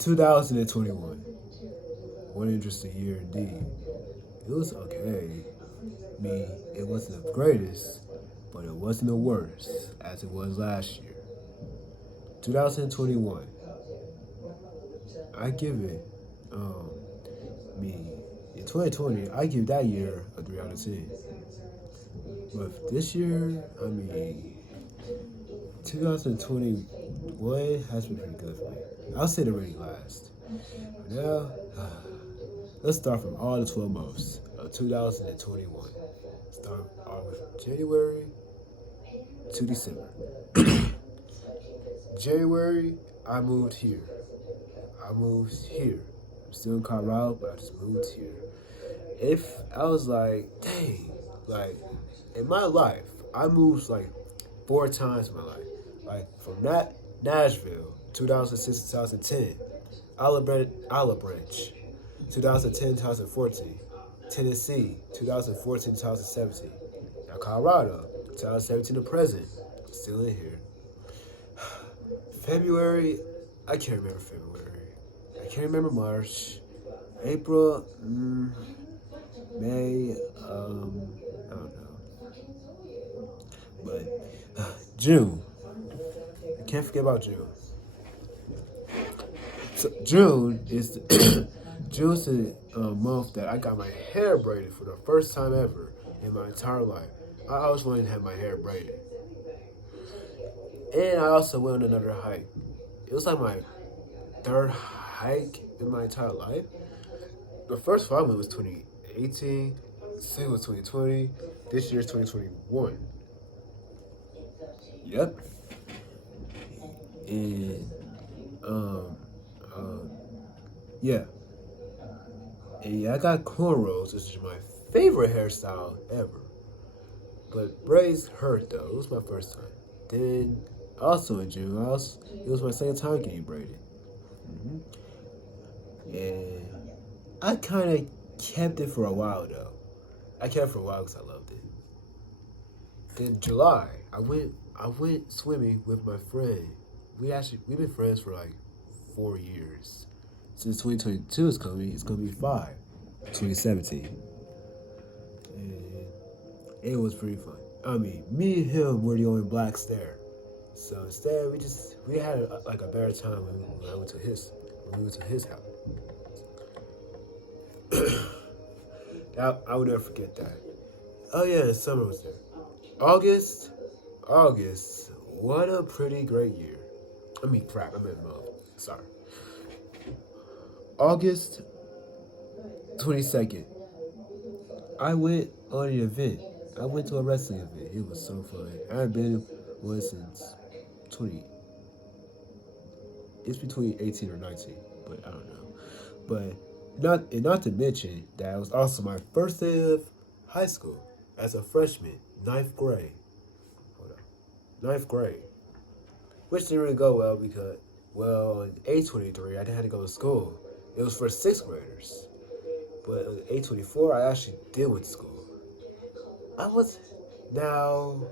2021. What an interesting year indeed. It was okay. It wasn't the greatest, but it wasn't the worst as it was last year. 2021. I give it, um, me, in 2020, I give that year a 3 out of 10. But this year, 2021 has been pretty good for me. I'll say the rating last. Now, let's start from all the 12 months of 2021. Start off with January to December. January, I moved here. I'm still in Colorado, but I just moved here. If I was like, dang, like in my life, I moved like 4 times in my life. Like from that Nashville, 2006 to 2010, Olive Branch, 2010 2014, Tennessee, 2014 2017, now Colorado, 2017 to present, still in here. February, I can't remember February. I can't remember March. April, May, I don't know. But June, I can't forget about June. So June is June's the month that I got my hair braided for the first time ever in my entire life. I always wanted to have my hair braided, and I also went on another hike. It was like my third hike in my entire life. The first one was 2018. The second was 2020. This year's 2021. Yep. And yeah. And yeah, I got cornrows, which is my favorite hairstyle ever. But braids hurt though. It was my first time. Then also in June, it was my second time getting braided. And I kind of kept it for a while though. I kept it for a while because I loved it. Then July, I went swimming with my friend. We've been friends for like 4 years. Since 2022 is coming, it's gonna be 5. 2017. And it was pretty fun. Me and him were the only blacks there. So instead, we had like a better time when I went to his house. I would never forget that. Oh yeah, summer was there. August, what a pretty great year. Crap, I meant month. Sorry. August 22nd, I went on an event. I went to a wrestling event. It was so fun. I haven't been one since 20. It's between 18 or 19, but I don't know. But not to mention that it was also my first day of high school as a freshman, ninth grade. Ninth grade, which didn't really go well because, on 8/23, I didn't have to go to school. It was for 6th graders. But on 8/24, I actually did went to school. I was now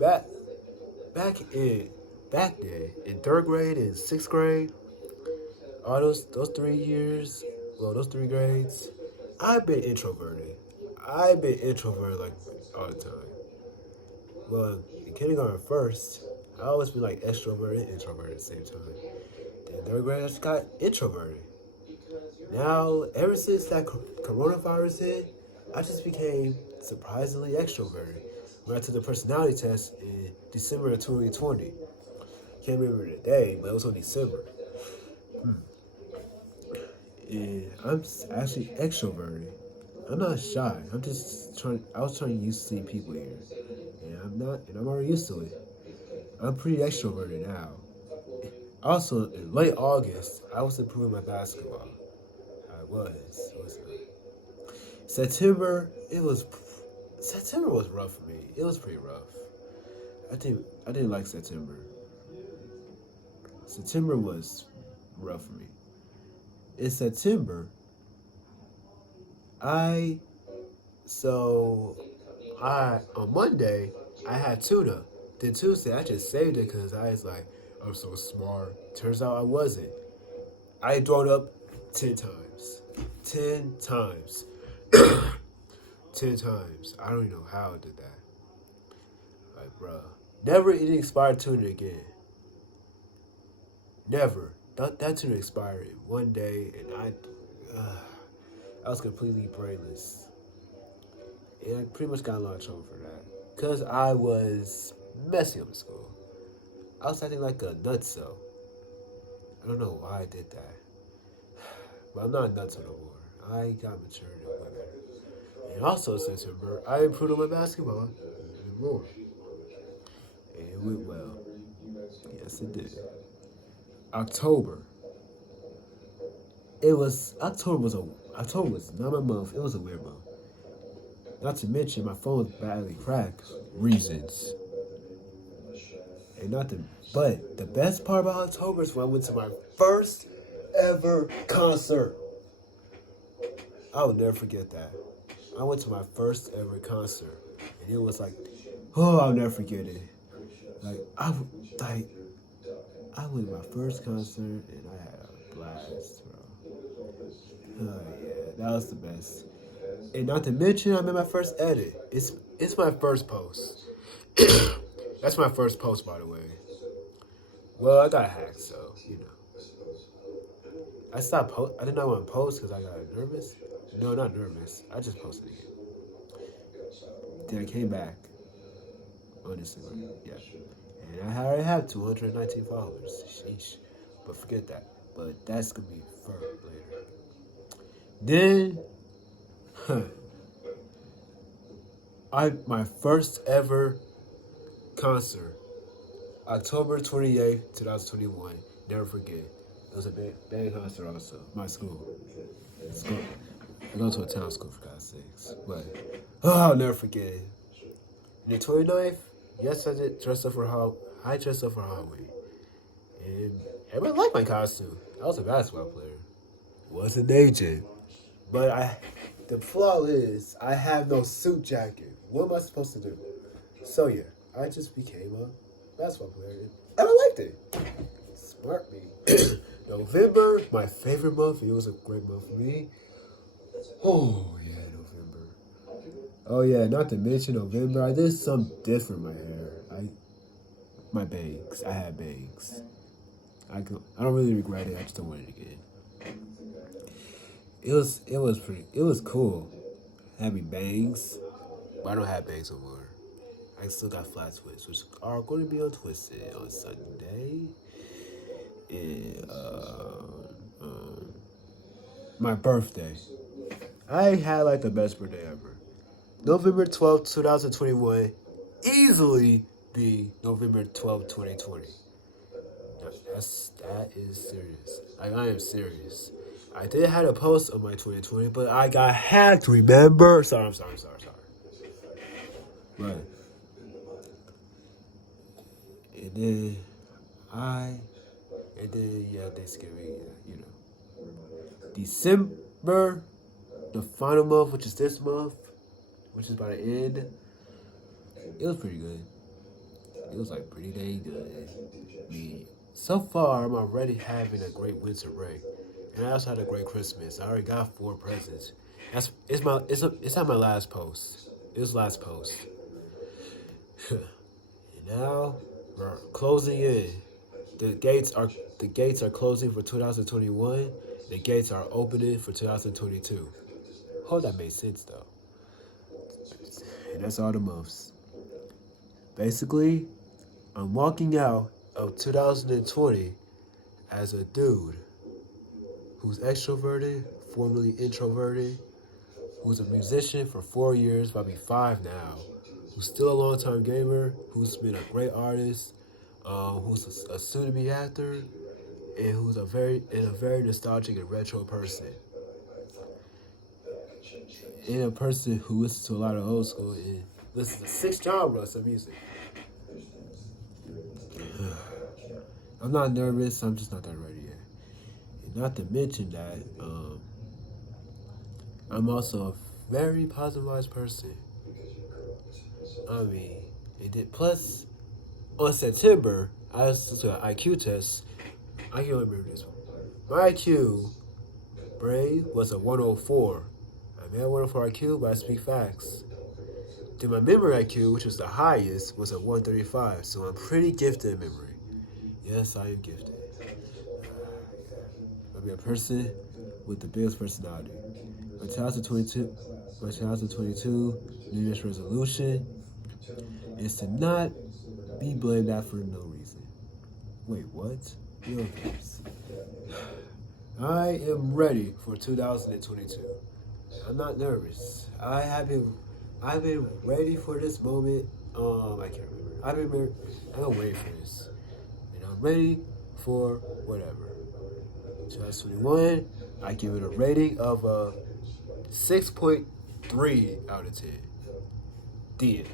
back back then in 3rd grade and 6th grade. All those 3 years, those 3 grades, I've been introverted. Like all the time. Well, in kindergarten first, I always been like extroverted and introverted at the same time. Then 3rd grade, I just got introverted. Now, ever since that coronavirus hit, I just became surprisingly extroverted. When I took the personality test in December of 2020. Can't remember the day, but it was on December. And I'm actually extroverted. I'm not shy. I was trying to used to see people here. And I'm already used to it. I'm pretty extroverted now. Also, in late August, I was improving my basketball. I was. September was rough for me. It was pretty rough. I didn't like September. September was rough for me. In September, on Monday I had tuna. Then Tuesday I just saved it because I was like, I'm so smart. Turns out I wasn't. I had thrown up 10 times. 10 times. 10 times. I don't even know how I did that. Like, bruh. Never any expired tuner again. Never. That tuner expired one day, and I was completely brainless. And I pretty much got a lot of trouble for that. Because I was messy up in school. I was acting like a nutso. I don't know why I did that. But I'm not a nutso no more. I got mature and better. And also, September, I improved on my basketball even more. And it went well. Yes, it did. October. October was not my month. It was a weird month. Not to mention my phone was badly cracked. Reasons. But the best part about October is when I went to my first ever concert. I will never forget that. I went to my first ever concert, and it was like, oh, I'll never forget it. I went to my first concert, and I had a blast, bro. Oh yeah, that was the best. And not to mention, I made my first edit. It's my first post. That's my first post, by the way. Well, I got hacked, so you know. I did not want to post because I got nervous. No, not nervous. I just posted again. Then I came back on Instagram. Yeah. And I already have 219 followers. Sheesh. But forget that. But that's going to be for later. Then, my first ever concert, October 28th, 2021. Never forget. It was a band concert also. My school. I go to a town school, for God's sakes. But, I'll never forget it. And the 29th, yes, I did dress up for I dressed up for Halloween. And everybody liked my costume. I was a basketball player. Wasn't an agent. But the flaw is, I have no suit jacket. What am I supposed to do? So yeah, I just became a basketball player. And I liked it. Smart me. November, my favorite month. It was a great month for me. Oh yeah, November. Oh yeah, not to mention November, I did something different with my hair. My bangs. I had bangs. I don't really regret it. I just don't want it again. It was cool having bangs, but I don't have bangs no more. I still got flat twists, which are going to be untwisted on Sunday. And, my birthday. I had like the best birthday ever. November 12th, 2021, easily be November 12th, 2020. That is serious. I am serious. I did have a post on my 2020, but I got hacked, remember? Sorry. Right. And then Thanksgiving, you know. December, the final month, which is this month, which is by the end, it was pretty good. It was like pretty dang good. I mean, so far, I'm already having a great winter break. And I also had a great Christmas. I already got 4 presents. It's not my last post. It was last post. And now we're closing in. The gates are closing for 2021. The gates are opening for 2022. Hope that made sense though. And that's all the months. Basically, I'm walking out of 2020 as a dude who's extroverted, formerly introverted, who's a musician for 4 years, about to be 5 now, who's still a long-time gamer, who's been a great artist, who's a soon-to-be actor, and who's a very nostalgic and retro person. And a person who listens to a lot of old school and listens to 6 genres of music. I'm not nervous, I'm just not that ready yet. And not to mention that, I'm also a very positivized person. I mean, plus, on September, I just took an IQ test. I can't remember this one. My IQ brain was a 104. I may have 104 IQ, but I speak facts. Then my memory IQ, which was the highest, was a 135. So I'm pretty gifted in memory. Yes, I am gifted. I'm a person with the biggest personality. My 2022 New Year's resolution is to not be blamed out for no reason. Wait, what? 005’s. I am ready for 2022. I'm not nervous. I've been ready for this moment. I can't remember. I've been waiting for this, and I'm ready for whatever. 2021, I give it a rating of a 6.3 out of 10. The end.